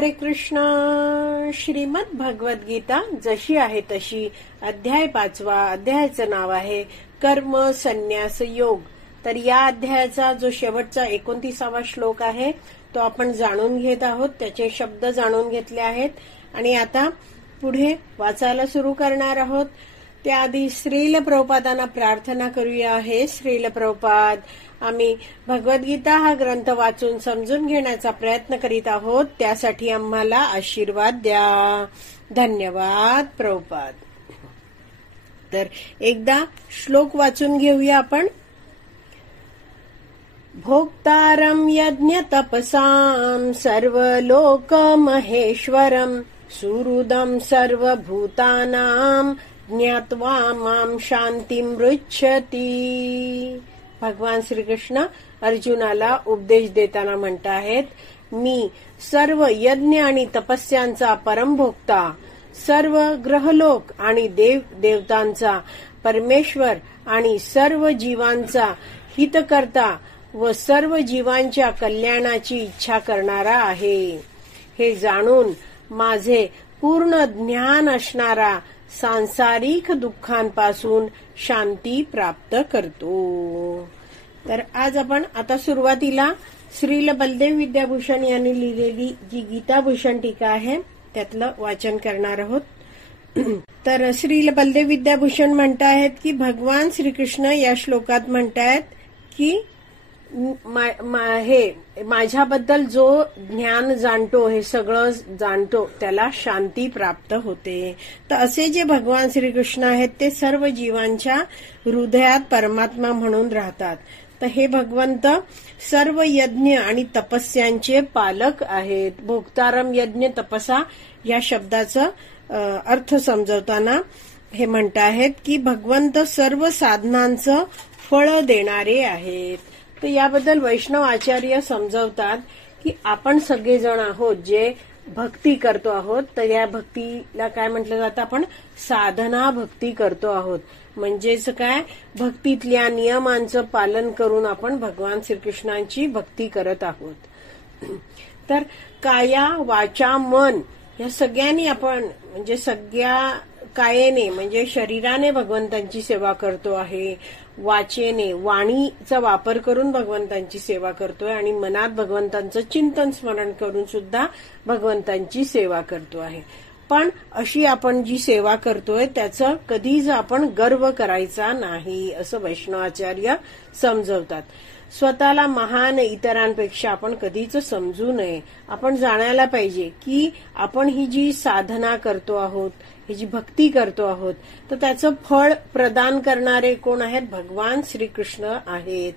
हरे कृष्ण. श्रीमद भगवत गीता जशी आहे तशी, अध्याय 5. अध्यायाचं नाव आहे कर्म संन्यास योग. तर या अध्यायाचा जो शेवटचा 29वा श्लोक आहे तो आपण जाणून घेत आहोत. त्याचे शब्द जाणून घेतले आहेत आणि आता पुढे वाचायला सुरू करणार आहोत. त्याआधी श्रील प्रभुपादांना प्रार्थना करूया. हे श्रील प्रभुपाद, आम्ही भगवद्गीता हा ग्रंथ वाचून समजून घेण्याचा प्रयत्न करीत आहोत, त्यासाठी आम्हाला आशीर्वाद द्या. धन्यवाद प्रभुपाद. तर एकदा श्लोक वाचून घेऊया आपण. भोक्तारं यज्ञ तपसां सर्वलोक महेश्वरं सुहृदं सर्वभूतानां ज्ञात्वा मां शांतिमृच्छति. भगवान श्रीकृष्ण अर्जुनाला उपदेश देताना म्हणत आहेत, मी सर्व यज्ञ आणि तपस्यांचा परमभोक्ता, सर्व ग्रहलोक आणि देवतांचा परमेश्वर आणि सर्व जीवांचा हितकर्ता व सर्व जीवांच्या कल्याणाची इच्छा करणारा आहे. हे जाणून माझे पूर्ण ज्ञान असणारा सांसारिक दुःखांपासून शांती प्राप्त करतो. तर आज आपण आता सुरुवातीला श्रील बलदेव विद्याभूषण यांनी लिहिलेली जी गीताभूषण टीका आहे त्यातलं वाचन करणार आहोत. तर श्रील बलदेव विद्याभूषण म्हणतायत की भगवान श्रीकृष्ण या श्लोकात म्हणतायत की माझ्याबद्दल जो ज्ञान जाणतो, हे सगळं जाणतो, त्याला शांती प्राप्त होते. तर असे जे भगवान श्रीकृष्ण आहेत ते सर्व जीवांच्या हृदयात परमात्मा म्हणून राहतात. तर हे भगवंत सर्व यज्ञ आणि तपस्यांचे पालक आहेत. भोक्तारम यज्ञ तपसा या शब्दाचा अर्थ समजवताना हे म्हणताहेत की भगवंत सर्व साधनांचं फळ देणारे आहेत. तर याबद्दल वैष्णव आचार्य समजवतात की आपण सगळेजण आहोत जे भक्ती करतो आहोत. तर या भक्तीला काय म्हटलं जातं, आपण साधना भक्ती करतो आहोत. म्हणजेच काय, भक्तीतल्या नियमांचं पालन करून आपण भगवान श्रीकृष्णांची भक्ती करत आहोत. तर काया वाचा मन या सगळ्यांनी आपण म्हणजे सगळ्या कायेने म्हणजे शरीराने भगवंतांची सेवा करतो आहे, वाचेने वाणीचा वापर करून भगवंतांची सेवा करतोय आणि मनात भगवंतांचं चिंतन स्मरण करून सुद्धा भगवंतांची सेवा करतो आहे. पण अशी आपण जी सेवा करतोय त्याचं कधीच आपण गर्व करायचा नाही असं वैष्णवाचार्य समजवतात. स्वतःला महान इतरांपेक्षा आपण कधीच समजू नये. आपण जाणायला पाहिजे की आपण ही जी साधना करतो आहोत, ही जी भक्ती करतो आहोत, तर त्याचं फळ प्रदान करणारे कोण आहेत, भगवान श्रीकृष्ण आहेत.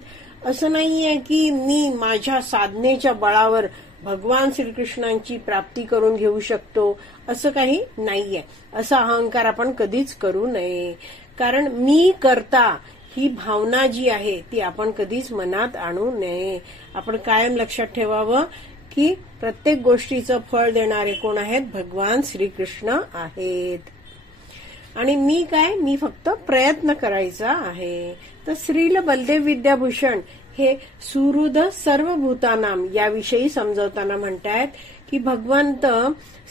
असं नाहीये की मी माझ्या साधनेच्या बळावर भगवान श्रीकृष्णांची प्राप्ती करून घेऊ शकतो, असं काही नाहीये. असा अहंकार आपण कधीच करू नये. कारण मी करता ही भावना जी आहे ती आपण कधीच मनात आणू नये. आपण कायम लक्षात ठेवावं की प्रत्येक गोष्टीचं फळ देणारे कोण आहेत, भगवान श्रीकृष्ण आहेत. आणि मी फक्त प्रयत्न करायचा आहे. तर श्रील बलदेव विद्याभूषण हे सुहृद सर्व भूतानाम याविषयी समजवताना म्हणतायत की भगवंत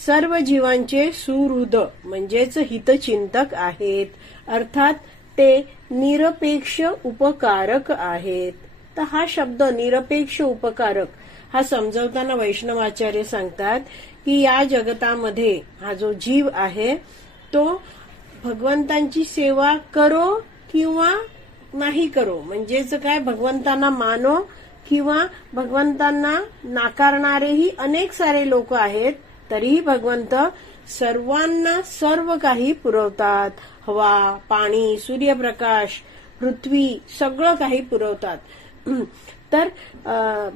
सर्व जीवांचे सुहृद म्हणजेच हितचिंतक आहेत. अर्थात ते निरपेक्ष उपकारक आहेत. तर हा शब्द निरपेक्ष उपकारक हा समजवताना वैष्णवाचार्य सांगतात की या जगतामध्ये हा जो जीव आहे तो भगवंतांची सेवा करो किंवा नाही करो, म्हणजेच काय, भगवंतांना मानो किंवा भगवंतांना नाकारणारेही अनेक सारे लोक आहेत, तरीही भगवंत सर्वांना सर्व काही पुरवतात. हवा, पाणी, सूर्यप्रकाश, पृथ्वी सगळं काही पुरवतात. तर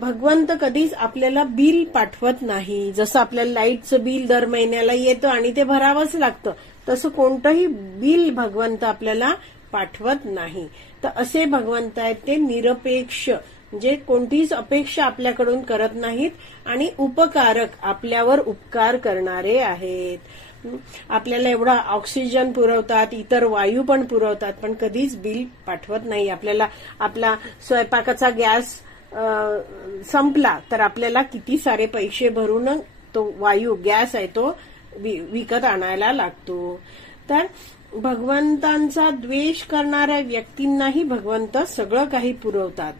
भगवंत कधीच आपल्याला बिल पाठवत नाही. जसं आपल्याला लाईटचं बिल दर महिन्याला येतं आणि ते भरावंच लागतं, तसं कोणतंही बिल भगवंत आपल्याला पाठवत नाही. तर असे भगवंत आहेत ते निरपेक्ष, म्हणजे कोणतीच अपेक्षा आपल्याकडून करत नाहीत आणि उपकारक, आपल्यावर उपकार करणारे आहेत. आपल्याला एवढा ऑक्सिजन पुरवतात, इतर वायू पण पुरवतात, पण कधीच बिल पाठवत नाही. आपल्याला आपला स्वयंपाकाचा गॅस संपला तर आपल्याला किती सारे पैसे भरून तो वायू गॅस आहे तो विकत आणायला लागतो. तर भगवंतांचा द्वेष करणाऱ्या व्यक्तींनाही भगवंत सगळं काही पुरवतात.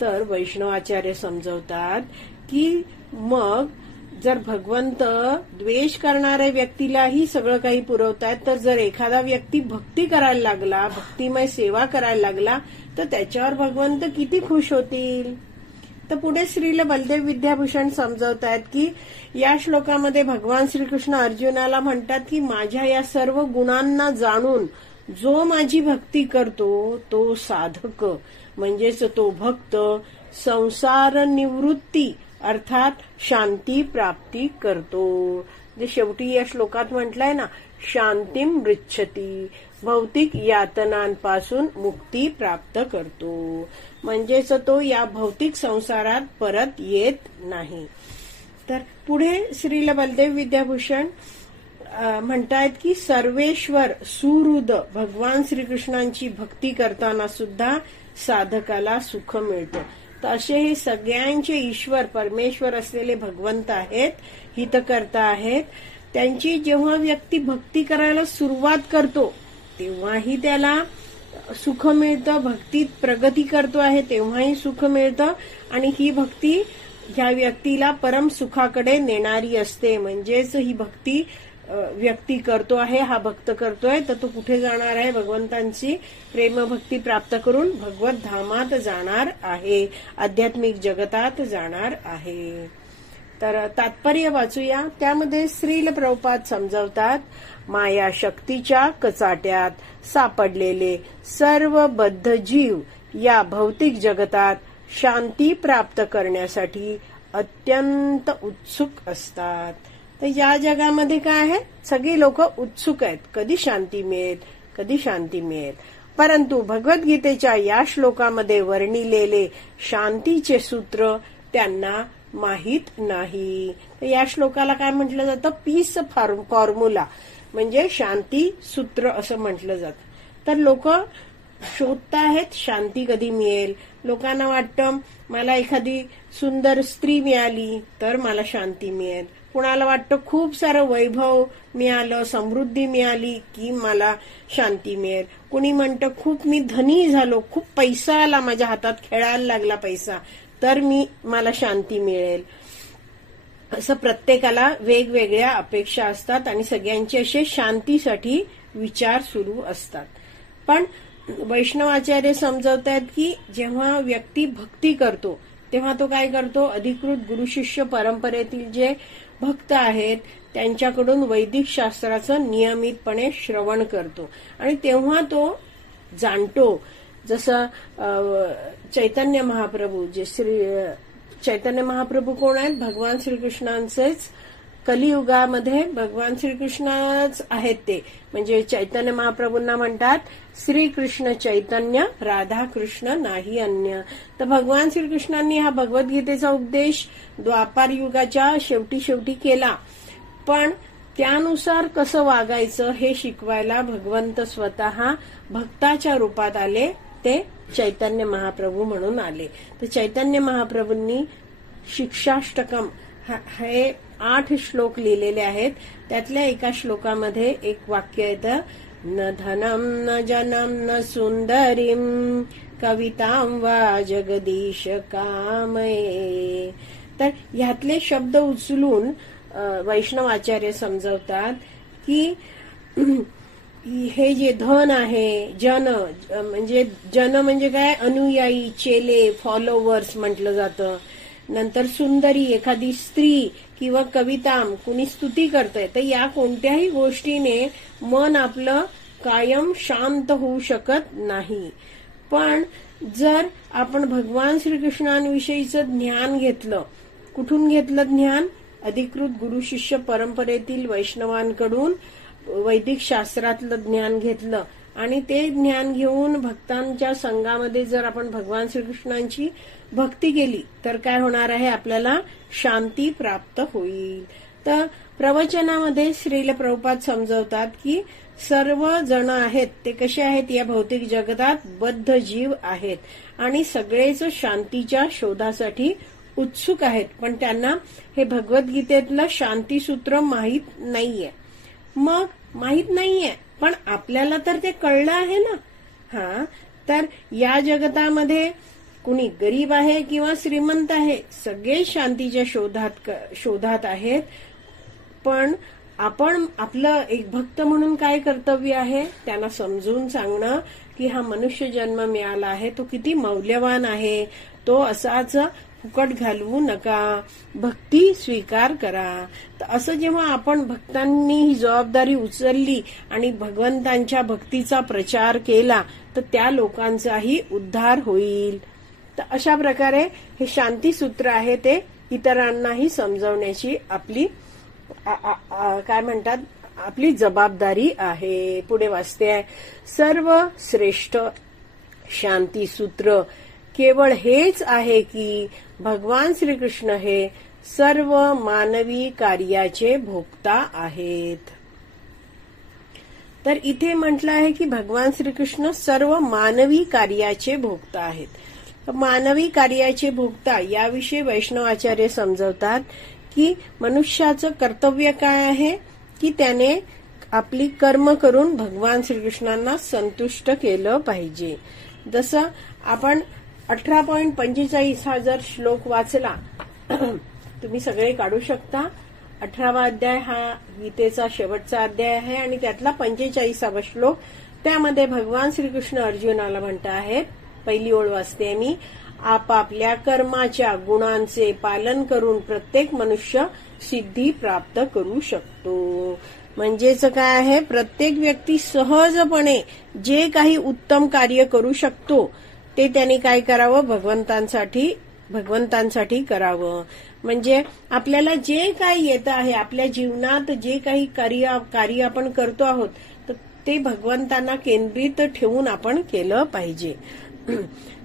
तर वैष्णवाचार्य समजवतात की मग जर भगवंत द्वेष करणाऱ्या व्यक्तीलाही सगळं काही पुरवतात, तर जर एखादा व्यक्ती भक्ती करायला लागला, भक्तिमय सेवा करायला लागला, तर त्याच्यावर भगवंत किती खुश होतील. तर पुढे श्रील बलदेव विद्याभूषण समजवतात की या श्लोकामध्ये भगवान श्रीकृष्ण अर्जुनाला म्हणतात की माझ्या या सर्व गुणांना जाणून जो माझी भक्ती करतो तो साधक म्हणजेच तो भक्त संसार निवृत्ती अर्थात शांती प्राप्ती करतो. जे शेवटी या श्लोकात म्हटलंय ना, शांतीम मृच्छती, भौतिक यातनांपासून मुक्ती प्राप्त करतो. म्हणजेच तो या भौतिक संसारात परत येत नाही. तर पुढे श्रील बलदेव विद्याभूषण म्हणतायत की सर्वेश्वर सुहृद भगवान श्रीकृष्णांची भक्ती करताना सुद्धा साधकाला सुख मिळतं. तर असे हे सगळ्यांचे ईश्वर परमेश्वर असलेले भगवंत आहेत, हितकर्ता आहेत. त्यांची जेव्हा व्यक्ती भक्ती करायला सुरुवात करतो तेव्हाही त्याला सुख मिळतं, भक्तीत प्रगती करतो आहे तेव्हाही सुख मिळतं. आणि ही भक्ती ह्या व्यक्तीला परम सुखाकडे नेणारी असते. म्हणजेच ही भक्ती व्यक्ती करतो आहे, हा भक्त करतोय, तर तो कुठे जाणार आहे, भगवंतांची प्रेमभक्ती प्राप्त करून भगवत धामात जाणार आहे, आध्यात्मिक जगतात जाणार आहे. तर तात्पर्य वाचूया. त्यामध्ये श्रील प्रभुपाद समजवतात, माया शक्तीच्या कचाट्यात सापडलेले सर्व बद्ध जीव या भौतिक जगतात शांती प्राप्त करण्यासाठी अत्यंत उत्सुक असतात. तर या जगामध्ये काय आहे, सगळी लोक उत्सुक आहेत, कधी शांती मिळेल, कधी शांती मिळेल. परंतु भगवद्गीतेच्या या श्लोकामध्ये वर्णिलेले शांतीचे सूत्र त्यांना माहीत नाही. या श्लोकाला काय म्हटलं जातं, पीस फॉर्म्युला म्हणजे शांती सूत्र असं म्हटलं जातं. तर लोक शोधताहेत शांती कधी मिळेल. लोकांना वाटतं मला एखादी सुंदर स्त्री मिळाली तर मला शांती मिळेल. कुणाला वाटतं खूप सारं वैभव मिळालं, समृद्धी मिळाली की मला शांती मिळेल. कुणी म्हणतं खूप मी धनी झालो, खूप पैसा आला माझ्या हातात, खेळायला लागला पैसा, तर मला शांती मिळेल. असं प्रत्येकाला वेगवेगळ्या अपेक्षा असतात आणि सगळ्यांचे असे शांतीसाठी विचार सुरू असतात. पण वैष्णवाचार्य समजवतात की जेव्हा व्यक्ती भक्ती करतो तेव्हा तो काय करतो, अधिकृत गुरु शिष्य परंपरेतील जे भक्त आहेत त्यांच्याकडून वैदिक शास्त्राचं नियमितपणे श्रवण करतो आणि तेव्हा तो जाणतो. जसं चैतन्य महाप्रभू, जे चैतन्य महाप्रभू कोण आहेत, भगवान श्रीकृष्णांचेच कलियुगामध्ये भगवान श्रीकृष्णच आहेत. ते म्हणजे चैतन्य महाप्रभूंना म्हणतात श्रीकृष्ण चैतन्य राधाकृष्ण नाही अन्य. तर भगवान श्रीकृष्णांनी हा भगवद्गीतेचा उपदेश द्वापार युगाच्या शेवटी केला. पण त्यानुसार कसं वागायचं हे शिकवायला भगवंत स्वतः भक्ताच्या रूपात आले, ते चैतन्य महाप्रभू म्हणून आले. तर चैतन्य महाप्रभूंनी शिक्षाष्टकम हे 8 श्लोक लिहिलेले आहेत. त्यातल्या एका श्लोकामध्ये एक वाक्य येतं, न धनम न जनम न सुंदरीम कवितां वा जगदीश कामये. तर ह्यातले शब्द उचलून वैष्णवाचार्य समजवतात की हे जे धन आहे, जन म्हणजे काय, अनुयायी, चेले, फॉलोवर्स म्हटलं जातं. नंतर सुंदरी, एखादी स्त्री किंवा कविताम, कुणी स्तुती करतंय, तर या कोणत्याही गोष्टीने मन आपलं कायम शांत होऊ शकत नाही. पण जर आपण भगवान श्रीकृष्णांविषयीचं ज्ञान घेतलं, कुठून घेतलं ज्ञान, अधिकृत गुरु शिष्य परंपरेतील वैष्णवांकडून वैदिक शास्त्रातलं ज्ञान घेतलं आणि ते ज्ञान घेऊन भक्तांच्या संघामध्ये जर आपण भगवान श्रीकृष्णांची भक्ती केली तर काय होणार आहे, आपल्याला शांती प्राप्त होईल. तर प्रवचनामध्ये श्रील प्रभुपाद समजवतात की सर्व जण आहेत ते कसे आहेत, या भौतिक जगतात बद्ध जीव आहेत आणि सगळेच शांतीच्या शोधासाठी उत्सुक आहेत, पण त्यांना हे भगवद्गीतेतलं शांतीसूत्र माहीत नाहीये. मग माहीत नाहीये, पण आपल्याला तर ते कळलं आहे ना. तर या जगतामध्ये कुणी गरीब आहे किंवा श्रीमंत आहे, सगळे शांतीच्या शोधात आहेत. पण आपण आपलं एक भक्त म्हणून काय कर्तव्य आहे, त्यांना समजून सांगणं की हा मनुष्य जन्म मिळाला आहे तो किती मौल्यवान आहे, तो असाच फुकट घालवू नका, भक्ती स्वीकार करा. तर असं जेव्हा आपण भक्तांनी ही जबाबदारी उचलली आणि भगवंतांच्या भक्तीचा प्रचार केला तर त्या लोकांचाही उद्धार होईल. तर अशा प्रकारे हे शांती सूत्र आहे ते इतरांनाही समजवण्याची आपली काय म्हणतात आपली जबाबदारी आहे. पुढे वाचते आहे, सर्व श्रेष्ठ शांती सूत्र केवळ हेच आहे की भगवान श्रीकृष्ण हे सर्व मानवी कार्याचे भोक्ता आहेत. तर इथे म्हटलं आहे की भगवान श्रीकृष्ण सर्व मानवी कार्याचे भोक्ता आहेत. मानवी कार्याचे भोक्ता याविषयी वैष्णवाचार्य समजवतात की मनुष्याचं कर्तव्य काय आहे की त्याने आपली कर्म करून भगवान श्रीकृष्णांना संतुष्ट केलं पाहिजे. जसं आपण 18.45 हा जर श्लोक वाचला, तुम्ही सगळे काढू शकता. 18वा अध्याय हा गीतेचा शेवटचा अध्याय आहे आणि त्यातला 45वा श्लोक. त्यामध्ये भगवान श्रीकृष्ण अर्जुनाला म्हणत आहेत, पहिली ओळ वाचते मी, आपापल्या कर्माच्या गुणांचे पालन करून प्रत्येक मनुष्य सिद्धी प्राप्त करू शकतो. म्हणजेच काय आहे, प्रत्येक व्यक्ती सहजपणे जे काही उत्तम कार्य करू शकतो ते त्यांनी काय करावं, भगवंतांसाठी करावं. म्हणजे आपल्याला जे काही येतं आहे, आपल्या जीवनात जे काही कार्य आपण करतो आहोत तर ते भगवंतांना केंद्रित ठेवून आपण केलं पाहिजे.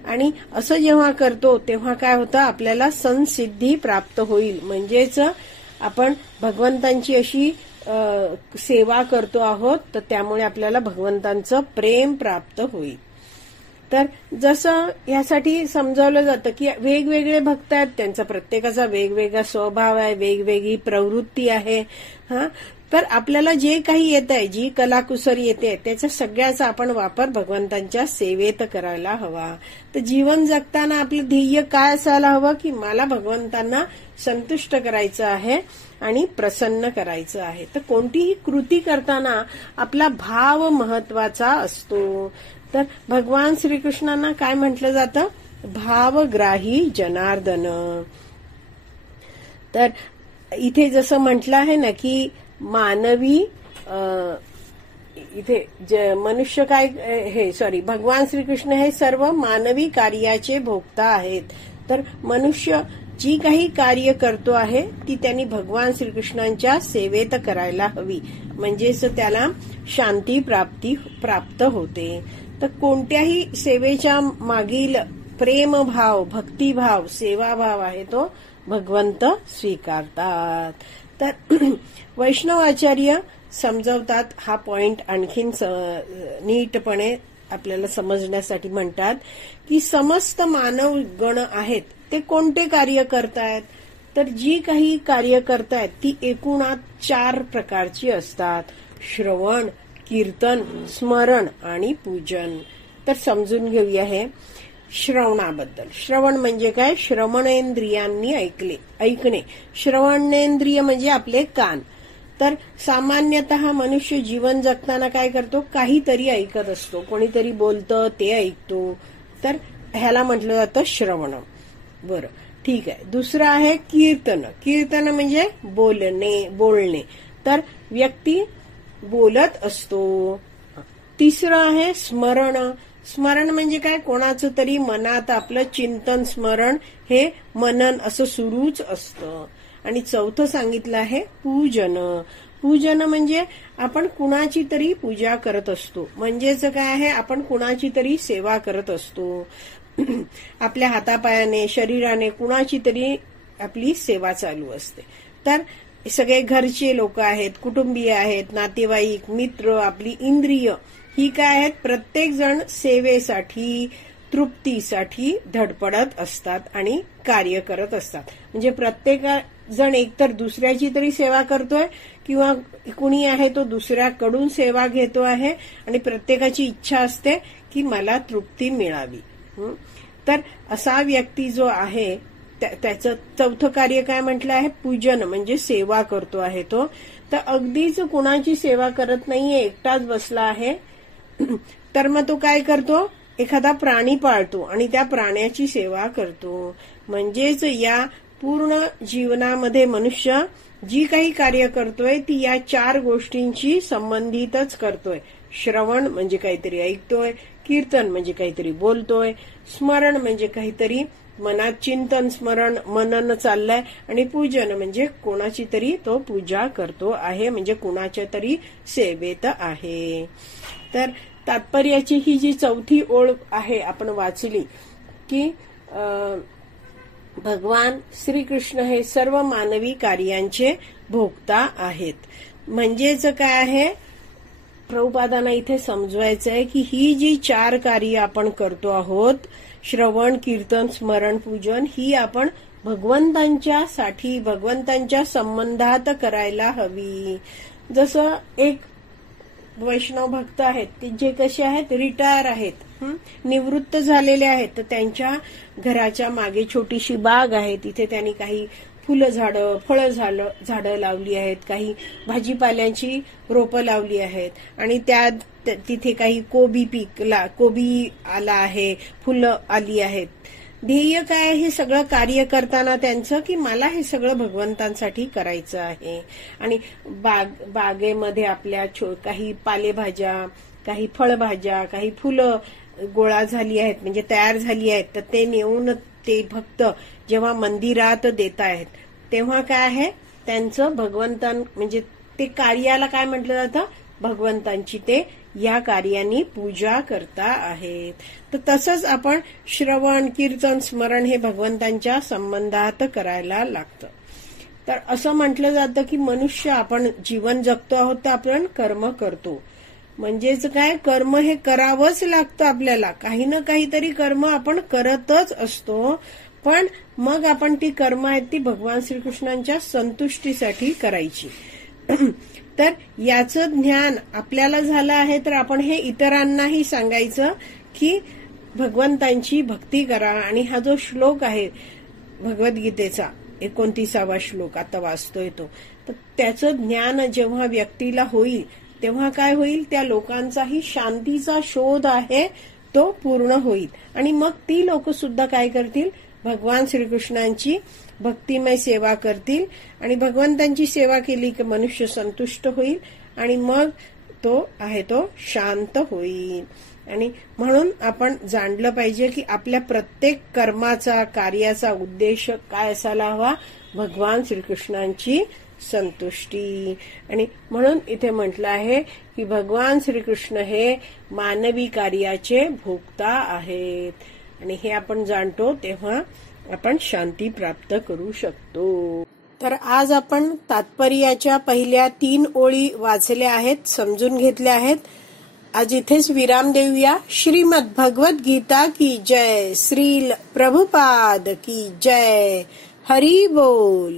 आणि असं जेव्हा करतो तेव्हा काय होतं, आपल्याला संसिद्धी प्राप्त होईल. म्हणजेच आपण भगवंतांची अशी सेवा करतो आहोत तर त्यामुळे आपल्याला भगवंतांचं प्रेम प्राप्त होईल. तर जसं यासाठी समजावलं जातं की वेगवेगळे भक्त आहेत, त्यांचा प्रत्येकाचा वेगवेगळा स्वभाव आहे, वेगवेगळी प्रवृत्ती आहे. तर आपल्याला जे काही येत आहे, जी कलाकुसर येते, त्याच्या सगळ्याचा आपण वापर भगवंतांच्या सेवेत करायला हवा. तर जीवन जगताना आपलं ध्येय काय असायला हवं की मला भगवंतांना संतुष्ट करायचं आहे आणि प्रसन्न करायचं आहे. तर कोणतीही कृती करताना आपला भाव महत्वाचा असतो. तर भगवान श्रीकृष्णांना काय म्हटलं जातं, भावग्राही जनार्दन. तर इथे जसं म्हटलं आहे ना की मानवी इथे मनुष्य काय भगवान श्रीकृष्ण हे सर्व मानवी कार्याचे भोक्ता आहेत. तर मनुष्य जी काही कार्य करतो आहे ती त्यांनी भगवान श्रीकृष्णांच्या सेवेत करायला हवी, म्हणजेच त्याला शांती प्राप्त होते. तर कोणत्याही सेवेच्या मागील प्रेमभाव, भक्तिभाव, सेवाभाव आहे तो भगवंत स्वीकारतात. तर वैष्णवाचार्य समजावतात हा पॉइंट आणखीन नीटपणे आपल्याला समजण्यासाठी म्हणतात की समस्त मानव गण आहेत ते कोणते कार्य करतायत, तर जी काही कार्य करतायत ती एकूणात 4 प्रकारची असतात, श्रवण, कीर्तन, स्मरण आणि पूजन. तर समजून घेऊया हे श्रवणाबद्दल. श्रवण म्हणजे काय, श्रवणेंद्रियांनी ऐकणे. श्रवणेंद्रिय म्हणजे आपले कान. तर सामान्यतः मनुष्य जीवन जगताना काय करतो, काहीतरी ऐकत असतो, कोणीतरी बोलतं ते ऐकतो. तर ह्याला म्हटलं जातं श्रवण. बरं, ठीक आहे. दुसरं आहे कीर्तन. कीर्तन म्हणजे बोलणे. तर व्यक्ती बोलत असतो. तिसरं आहे स्मरण. स्मरण म्हणजे काय, कोणाचं तरी मनात आपलं चिंतन, स्मरण, हे मनन असं सुरूच असतं. आणि चौथं सांगितलं आहे पूजन. पूजन म्हणजे आपण कुणाची तरी पूजा करत असतो, म्हणजेच काय आहे, आपण कुणाची तरी सेवा करत असतो. आपल्या हातापायाने, शरीराने कुणाची तरी आपली सेवा चालू असते. तर सगळे घरचे लोक आहेत, कुटुंबीय आहेत, नातेवाईक, मित्र, आपली इंद्रिय ही काय आहेत, प्रत्येक जण सेवेसाठी तृप्तीसाठी धडपडत असतात आणि कार्य करत असतात. म्हणजे प्रत्येक जण एकतर दुसऱ्याची तरी सेवा करतोय किंवा कुणी आहे तो दुसऱ्याकडून सेवा घेतो आहे आणि प्रत्येकाची इच्छा असते की मला तृप्ती मिळावी. तर असा व्यक्ती जो आहे त्याचं चौथं कार्य काय म्हटलं आहे, पूजन म्हणजे सेवा करतो आहे तो. तर अगदीच कुणाची सेवा करत नाहीये, एकटाच बसला आहे, तर मग तो काय करतो, एखादा प्राणी पाळतो आणि त्या प्राण्याची सेवा करतो. म्हणजेच या पूर्ण जीवनामध्ये मनुष्य जी काही कार्य करतोय ती या 4 गोष्टींशी संबंधितच करतोय. श्रवण म्हणजे काहीतरी ऐकतोय, कीर्तन म्हणजे काहीतरी बोलतोय, स्मरण म्हणजे काहीतरी मनात चिंतन स्मरण मनन चाललंय, आणि पूजन म्हणजे कोणाची तरी तो पूजा करतो आहे, म्हणजे कुणाच्या तरी सेवेत आहे. तर तात्पर्याची ही जी चौथी ओळ आहे आपण वाचली की भगवान श्रीकृष्ण हे सर्व मानवी कार्यांचे भोक्ता आहेत. म्हणजेच काय आहे, प्रभुपादांना इथे समजवायचं आहे की ही जी 4 कार्य आपण करतो आहोत, श्रवण कीर्तन स्मरण पूजन, ही आपण भगवंतांच्या साठी भगवंतांच्या संबंधात करायला हवी. जसं एक वैष्णव भक्त आहेत ते जे कसे आहेत, रिटायर आहेत, निवृत्त झालेले आहेत, तर त्यांच्या घराच्या मागे छोटीशी बाग आहे, तिथे त्यांनी काही फुलं झाडं फळं झाडं लावली आहेत, काही भाजीपाल्यांची रोपं लावली आहेत आणि तिथे काही कोबी आला आहे, फुलं आली आहेत. ध्येय काय, हे सगळं कार्य करताना त्यांचं की मला हे सगळं भगवंतांसाठी करायचं आहे. आणि बागेमध्ये आपल्या काही पालेभाज्या, काही फळभाज्या, काही फुलं गोळा झाली आहेत म्हणजे तयार झाली आहेत, तर ते नेऊन ते भक्त जेव्हा मंदिरात देत आहेत तेव्हा काय आहे, त्यांचं भगवंतां म्हणजे ते कार्याला काय म्हटलं जातं, भगवंतांची ते या कार्यानी पूजा करता आहेत. तर तसंच आपण श्रवण कीर्तन स्मरण हे भगवंतांच्या संबंधात करायला लागतं. तर असं म्हटलं जातं की मनुष्य आपण जीवन जगतो आहोत तर आपण कर्म करतो. म्हणजेच काय, कर्म हे करावंच लागतं आपल्याला, काही ना काहीतरी कर्म आपण करतच असतो. पण मग आपण ती कर्म आहेत ती भगवान श्रीकृष्णांच्या संतुष्टीसाठी करायची. तर याचं ज्ञान आपल्याला झालं आहे तर आपण हे इतरांनाही सांगायचं की भगवंतांची भक्ती करा. आणि हा जो श्लोक आहे भगवद्गीतेचा 29वा श्लोक आता वाचतोय तो, तर त्याचं ज्ञान जेव्हा व्यक्तीला होईल तेव्हा काय होईल, त्या लोकांचाही शांतीचा शोध आहे तो पूर्ण होईल. आणि मग ती लोक सुद्धा काय करतील, भगवान श्रीकृष्णांची भक्तिमय सेवा करतील. आणि भगवंतांची सेवा केली की मनुष्य संतुष्ट होईल आणि मग तो शांत होईल. आणि म्हणून आपण जाणलं पाहिजे की आपल्या प्रत्येक कर्माचा कार्याचा उद्देश काय असायला हवा, भगवान श्रीकृष्णांची संतुष्टी. आणि म्हणून इथे म्हटलं आहे की भगवान श्रीकृष्ण हे मानवी कार्याचे भोक्ता आहेत. आणि हे आपण जाणतो तेव्हा आपण शांती प्राप्त करू शकतो. तर आज आपण तात्पर्याच्या पहिल्या 3 ओळी वाचल्या आहेत, समजून घेतल्या आहेत. आज इथेच विराम देऊया. श्रीमद भगवद गीता की जय. श्रील प्रभुपाद की जय. हरी बोल.